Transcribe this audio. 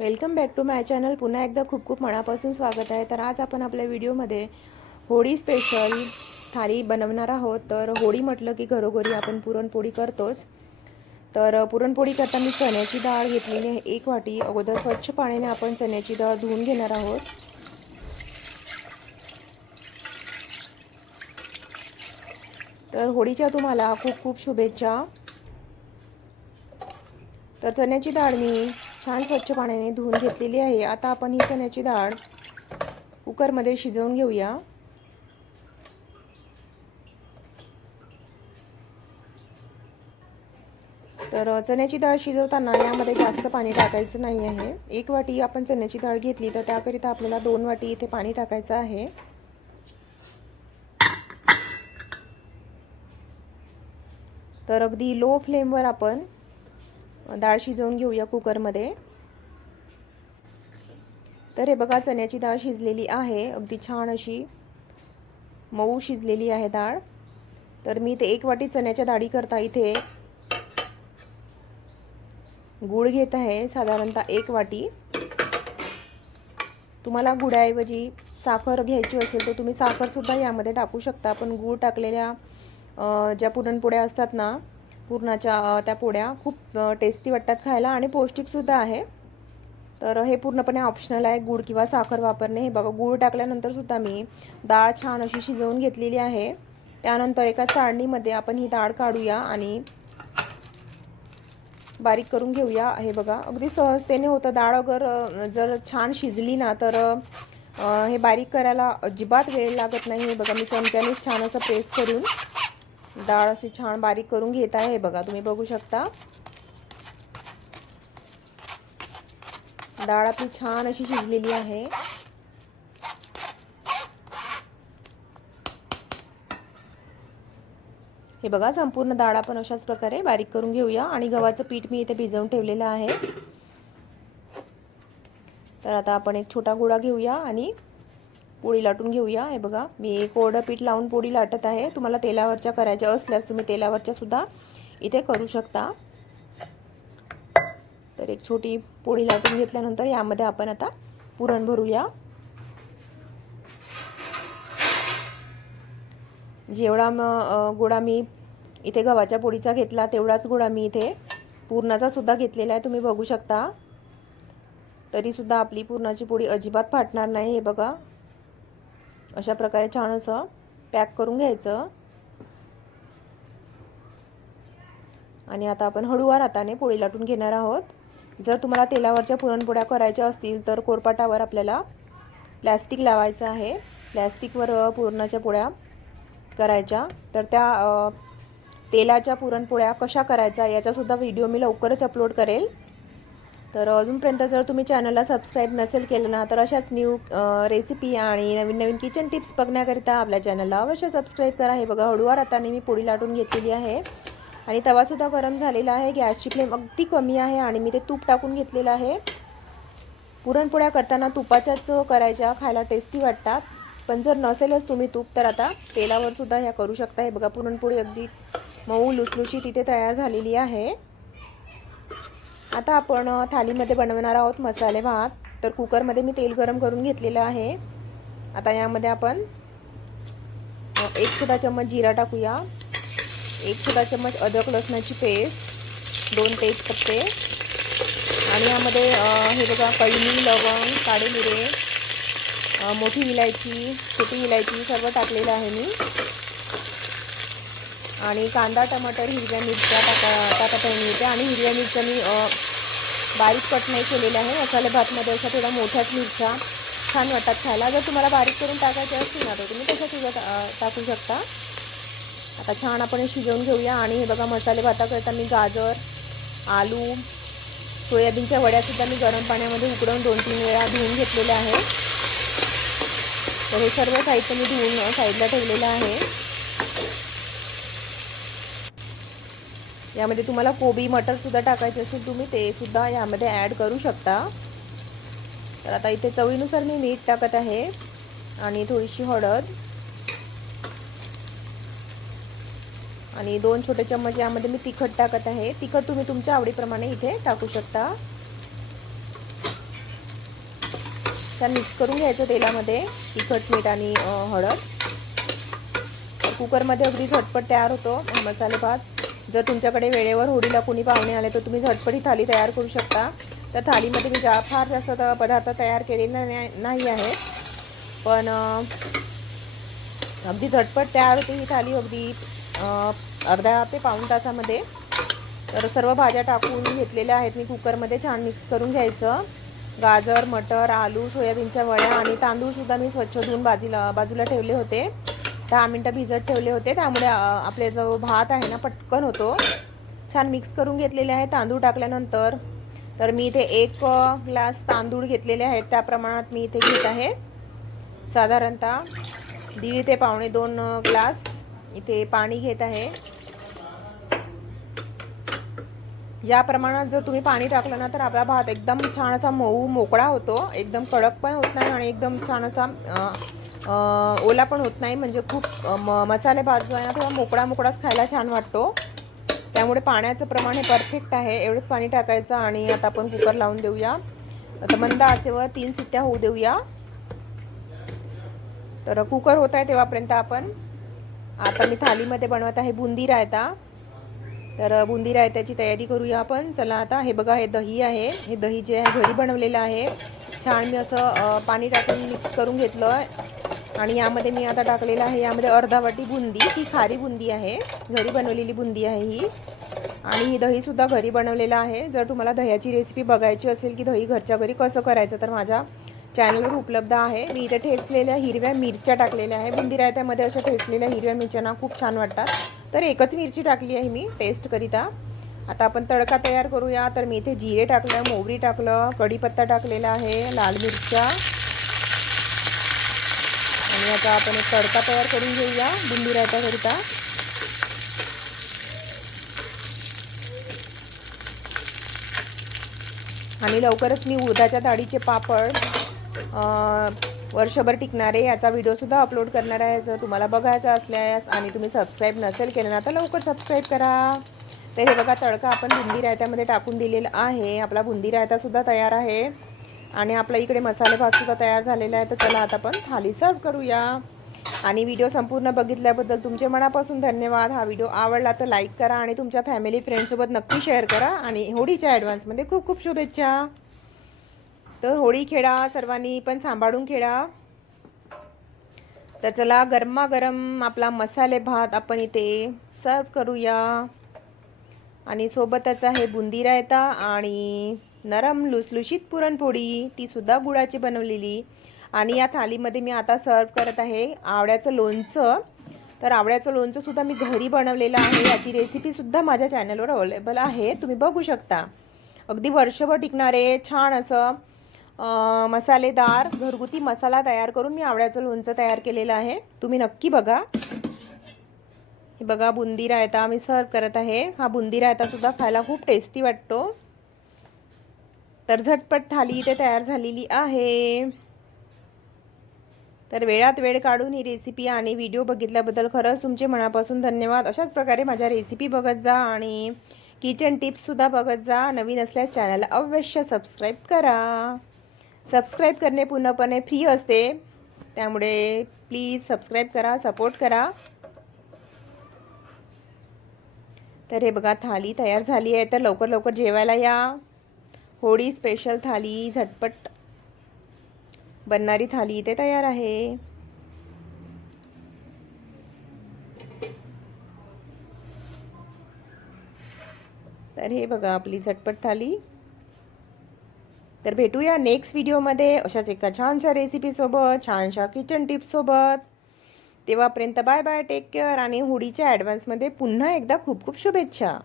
Welcome back to my channel. पुन्हा एकदा खूप खूप मनापासून स्वागत आहे. तर आज आपण आपल्या व्हिडिओमध्ये होळी स्पेशल थाळी बनवणार आहोत. तर होळी म्हटलं की घरोघरी आपण पुरणपोळी करतोच. तर पुरणपोळी करता मी चण्याची डाळ घेतलेली आहे एक वाटी. अगोदर स्वच्छ पाण्याने आपण चण्याची डाळ धुवून घेणार आहोत. तर होळीच्या तुम्हाला खूप खूप शुभेच्छा. तर चण्याची डाळ मी छान स्वच्छ पाण्याने धुवून घेतलेली आहे. आता आपण ही चण्याची डाळ कुकरमध्ये शिजवून घेऊया. तर चण्याची डाळ शिजवताना यामध्ये जास्त पाणी टाकायचं नाही आहे. एक वाटी आपण चण्याची डाळ घेतली तर त्याकरिता आपल्याला दोन वाटी इथे पाणी टाकायचं आहे. तर अगदी लो फ्लेमवर आपण डाळ शिजवून घेऊया कुकरमध्ये. तर हे बघा चण्याची डाळ शिजलेली आहे अगदी छान अशी मऊ शिजलेली आहे डाळ. तर मी ते एक वाटी चण्याच्या डाळी करता इथे. गूळ घेत आहे साधारणतः एक वाटी. तुम्हाला गुळाऐवजी साखर घ्यायची असेल तर तुम्ही साखरसुद्धा यामध्ये टाकू शकता पण गूळ टाकलेल्या ज्या पुरणपोळ्या असतात ना पुरणाच्या त्या पोळ्या खूप टेस्टी वाटतात खायला आणि पौष्टिकसुद्धा आहे. तर हे पूर्णपणे ऑप्शनल आहे. गूळ किंवा साखर वापरणे. हे बघा गूळ टाकल्यानंतर सुद्धा मी डाळ छान अशी शिजवून घेतलेली आहे. त्यानंतर एका चाळणीमध्ये आपण ही डाळ काढूया आणि बारीक करून घेऊया. हे बघा अगदी सहजतेने होतं. डाळ अगर जर छान शिजली ना तर हे बारीक करायला अजिबात वेळ लागत नाही. हे बघा मी चमच्यानेच छान असं प्रेस करून डाळ अशी छान बारीक करून घेत आहे. हे बघा तुम्ही बघू शकता. डाळ आपली छान अशी शिजलेली आहे. हे बघा संपूर्ण डाळ आपण अशाच प्रकारे बारीक करून घेऊया आणि गव्हाचं पीठ मी इथे भिजवून ठेवलेलं आहे. तर आता आपण एक छोटा गोळा घेऊया आणि पोळी लाटून घेऊया. हे बघा मी कोरडं पीठ लावून पोळी लाटत आहे. तुम्हाला तेलावरच्या करायच्या असल्यास तुम्ही तेलावरच्या सुद्धा इथे करू शकता. तर एक छोटी पोळी लाटून घेतल्यानंतर यामध्ये आपण आता पुरण भरूया. जेवढा मग गोळा मी इथे गव्हाच्या पोळीचा घेतला तेवढाच गोळा मी इथे पूर्णाचा सुद्धा घेतलेला आहे. तुम्ही बघू शकता. तरीसुद्धा आपली पूर्णाची पोळी अजिबात फाटणार नाही. हे बघा अशा प्रकारे छान असं पॅक करून घ्यायचं. आणि आता आपण हळूवार हाताने पोळी लाटून घेणार आहोत. जर तुम्हाला तेलावरच्या पुरणपोळ्या करायच्या असतील तर कोरपाटावर आपल्याला प्लॅस्टिक लावायचं आहे. प्लॅस्टिकवर पुरणाच्या पोळ्या करायच्या. तर त्या तेलाच्या पुरणपोळ्या कशा करायच्या याचासुद्धा व्हिडिओ मी लवकरच अपलोड करेल. तर अजूनपर्यंत जर तुम्ही चॅनलला सबस्क्राईब नसेल केलं ना तर अशाच न्यू रेसिपी आणि नवीन नवीन किचन टिप्स बघण्याकरिता आपल्या चॅनलला अवश्य सबस्क्राईब करा. हे बघा हळूवार आता मी पोळी लाटून घेतलेली आहे. आणि तवासुद्धा गरम झालेला आहे. गॅसची फ्लेम अगदी कमी आहे आणि मी ते तूप टाकून घेतलेलं आहे. पुरणपोळ्या करताना तुपाच्याच करायच्या खायला टेस्टी वाटतात. पण जर नसेलच तुम्ही तूप तर आता तेलावर सुद्धा ह्या करू शकता. हे बघा पुरणपोळी अगदी मऊ लुसलुशी तिथे तयार झालेली आहे. आता आपण थालीमध्ये बनवणार आहोत मसाले भात. तर कुकरमध्ये मी तेल गरम करून घेतलेलं आहे. आता यामध्ये आपण एक छोटा चम्मच जिरा टाकूया. एक छोटा चम्मच अदरक लसणाची पेस्ट. दोन तेजपत्ते. आणि यामध्ये हे बघा कैनी लवंग काळे मिरे मोठी इलायची छोटी इलायची सर्व टाकलेलं आहे मी. आणि कांदा टमाटर हिरव्या मिरच्या टाका टाकत येते आणि हिरव्या मिरच्या मी बारीक कट नाही केलेल्या आहे मसाले भातमध्ये अशा थोड्या मोठ्याच मिरच्या छान वाटतात खायला. जर तुम्हाला बारीक करून टाकायचे असतील ना तर तुम्ही तशा सुद्धा टाकू शकता. आता छान आपण शिजवून घेऊया. आणि हे बघा मसाले भाताकरता मी गाजर आलू सोयाबीनच्या वड्यासुद्धा मी गरम पाण्यामध्ये उकडून दोन तीन वेळा धुवून घेतलेल्या आहे तर हे सर्व साहित्य मी धुवून साईडला ठेवलेलं आहे. यामध्ये तुम्हाला कोबी मटरसुद्धा टाकायचे असेल तुम्ही ते सुद्धा यामध्ये ॲड करू शकता. तर आता इथे चवीनुसार मी मीठ टाकत आहे आणि थोडीशी हळद. आणि दोन छोटे चम्मच यामध्ये मी तिखट टाकत आहे. तिखट तुम्ही तुमच्या आवडीप्रमाणे इथे टाकू शकता. छान मिक्स करून घ्यायचं तेलामध्ये तिखट मीठ आणि हळद. कुकरमध्ये अगदी झटपट तयार होतो. मसाले भात जर तुमच्याकडे वेळेवर होळीला कोणी पाहुणे आले तर तुम्ही झटपट ही थाली तयार करू शकता. तर थालीमध्ये मी जा फार जास्त पदार्थ तयार केलेला नाही नाही पण अगदी झटपट तयार होते ही थाली अगदी अर्ध्या ते पाऊण तासामध्ये. तर सर्व भाज्या टाकून घेतलेल्या आहेत मी कुकरमध्ये छान मिक्स करून घ्यायचं. गाजर मटर आलू सोयाबीनच्या वड्या आणि तांदूळसुद्धा मी स्वच्छ धुवून बाजूला बाजूला ठेवले होते. दहा मिनटं भिजत ठेवले होते. त्यामुळे आपले जो भात आहे ना पटकन होतो. छान मिक्स करून घेतलेले आहे तांदूळ टाकल्यानंतर. तर मी इथे एक ग्लास तांदूळ घेतलेले आहेत. त्या प्रमाणात मी इथे घेत आहे. साधारणतः दीड ते पावणे दोन ग्लास इथे पाणी घेत आहे. या प्रमाणात जर तुम्ही पाणी टाकलं ना तर आपला भात एकदम छान असा मऊ मोकळा होतो. एकदम कडक पण होत नाही आणि एकदम छान असा ओला पण होत नाही म्हणजे खूप म- मसाले भात जो आहे ना थोडा मोकळा मोकळाच खायला छान वाटतो. त्यामुळे पाण्याचं प्रमाण हे परफेक्ट आहे. एवढंच पाणी टाकायचं आणि आता आपण कुकर लावून देऊया. आता मंद आचेवर तीन सिट्ट्या होऊ देऊया. तर कुकर होत आहे तेव्हापर्यंत आपण. आता मी थालीमध्ये बनवत आहे बुंदी रायता. तर बुंदी रायत्याची तयारी करूया आपण. चला आता हे बघा हे दही आहे. हे दही जे आहे घरी बनवलेलं आहे. छान मी असं पाणी टाकून मिक्स करून घेतलं आणि यामध्ये मी आता टाकलेलं आहे यामध्ये अर्धा वाटी बुंदी. ही खारी बुंदी आहे. घरी बनवलेली बुंदी आहे ही. आणि ही दहीसुद्धा घरी बनवलेलं आहे. जर तुम्हाला दह्याची रेसिपी बघायची असेल की दही घरच्या घरी कसं करायचं तर माझ्या चॅनलवर उपलब्ध आहे. मी इथे ठेचलेल्या हिरव्या मिरच्या टाकलेल्या आहे. बुंदी रायत्यामध्ये अशा ठेचलेल्या हिरव्या मिरच्या ना खूप छान वाटतात. तर एकच मिरची टाकली आहे मी टेस्टकरिता आता आपण तडका तयार करूया. तर मी इथे जिरे टाकलं मोगरी टाकलं कढीपत्ता टाकलेला आहे लाल मिरच्या. आणि आता आपण एक तडका तयार करून घेऊया बुंदी रायताकरिता आणि लवकरच मी उदाच्या डाळीचे पापड वर्षभर टिकणारे याचा व्हिडिओसुद्धा अपलोड करणार आहे. जर तुम्हाला बघायचा असल्यास आणि तुम्ही सबस्क्राईब नसेल केलं ना तर लवकर सबस्क्राईब करा. तर हे बघा तडका आपण बुंदी रायत्यामध्ये टाकून दिलेला आहे. आपला बुंदी रायतासुद्धा तयार आहे. आणि आपला इकडे मसाले भातसुद्धा तयार झालेला आहे. तर चला आता आपण थाली सर्व करूया. आणि व्हिडिओ संपूर्ण बघितल्याबद्दल तुमचे मनापासून धन्यवाद. हा व्हिडिओ आवडला तर लाईक करा आणि तुमच्या फॅमिली फ्रेंडसोबत नक्की शेअर करा. आणि होळीच्या ॲडव्हान्समध्ये खूप खूप शुभेच्छा. तर होळी खेळा सर्वांनी पण सांभाळून खेळा. तर चला गरमागरम आपला मसाले भात आपण इथे सर्व करूया. आणि सोबतच आहे बुंदी रायता आणि नरम लुसलुशीत पुरणपोळी ती सुद्धा गुळाची बनवलेली. आणि या थालीमध्ये मी आता सर्व करत आहे आवळ्याचं लोणचं. तर आवळ्याचं लोणचं सुद्धा मी घरी बनवलेलं आहे. याची रेसिपी सुद्धा माझ्या चॅनलवर अवेलेबल आहे. तुम्ही बघू शकता. अगदी वर्षभर टिकणारे छान असं मसालेदार घरगुती मसाला तयार करून मी आवळ्याचं लोणचं तयार केलेलं आहे. तुम्ही नक्की बघा. हे बघा बुंदी रायता मी सर्व करत आहे. हा बुंदी रायता सुद्धा खायला खूप टेस्टी वाटतो. तर झटपट थाली इथे तयार झालेली आहे. तर वेळात वेळ काढून ही रेसिपी आणि व्हिडिओ बघितल्याबद्दल खरंच तुमचे मनापासून धन्यवाद. अशाच प्रकारे माझ्या रेसिपी बघत जा आणि किचन टिप्ससुद्धा बघत जा. नवीन असल्यास चॅनलला अवश्य सबस्क्राईब करा. सबस्क्राईब करणे पूर्णपणे फ्री असते. त्यामुळे प्लीज सबस्क्राईब करा सपोर्ट करा. तर हे बघा थाली तयार झाली आहे. तर लवकर लवकर जेवायला या. होळी स्पेशल थाली झटपट बनणारी थाली इथे तयार आहे. तर हे बघा आपली झटपट थाली. तर भेटूया नेक्स्ट व्हिडिओमध्ये अशाच एका छानशा रेसिपीसोबत छानशा किचन टिप्ससोबत तेव्हापर्यंत बाय बाय टेक केअर आणि होडीच्या ॲडव्हान्समध्ये पुन्हा एकदा खूप खूप शुभेच्छा.